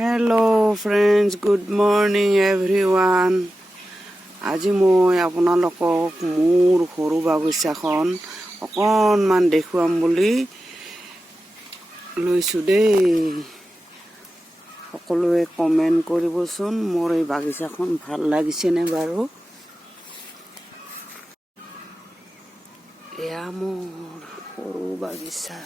Hello friends, good morning everyone. আজি মই আপোনালোকক মোৰ সৰু বাগিচাখন অকণমান দেখুৱাম বুলি লৈছো দেই। সকলোৱে কমেন্ট কৰিবচোন মোৰ এই বাগিচাখন ভাল লাগিছে নে বাৰু। এয়া মোৰ সৰু বাগিচা।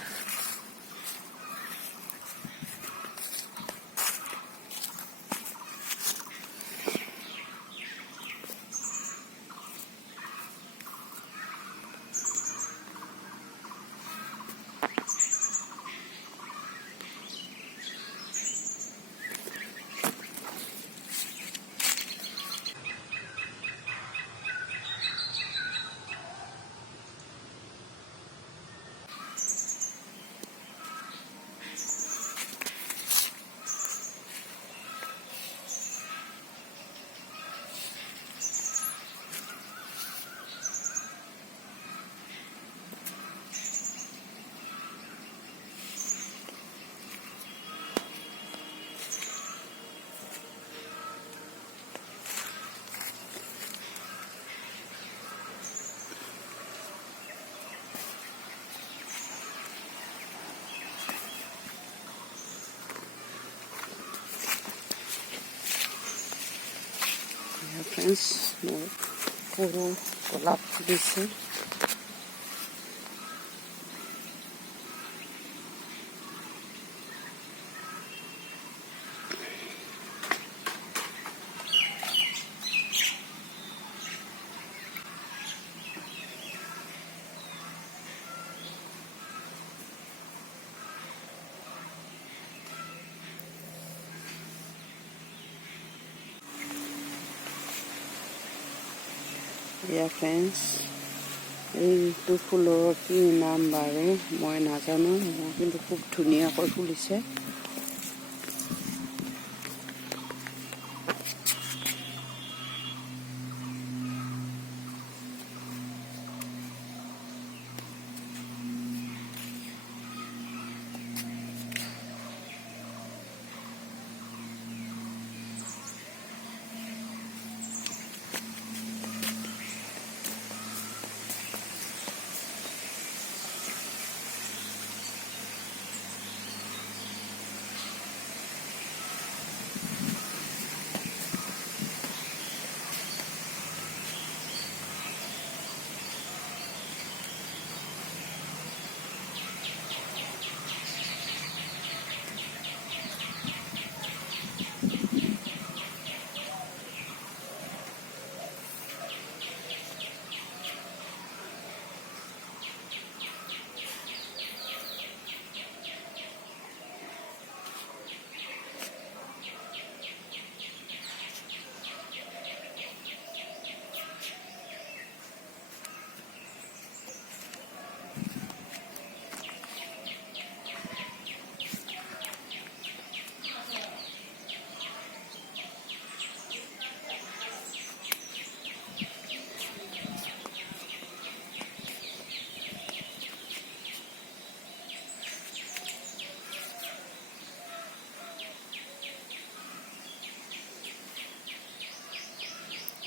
Friends, মোৰ সৰু গোলাপ ফুলিছে। এয়া ফ্ৰেণ্ডছ, এইটো ফুলৰ কি নাম বাৰু মই নাজানো, মোৰ কিন্তু খুব ধুনীয়াকৈ ফুলিছে।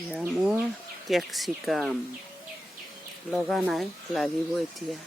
এয়া মোৰ কেপচিকাম লগা নাই, লাগিব এতিয়া।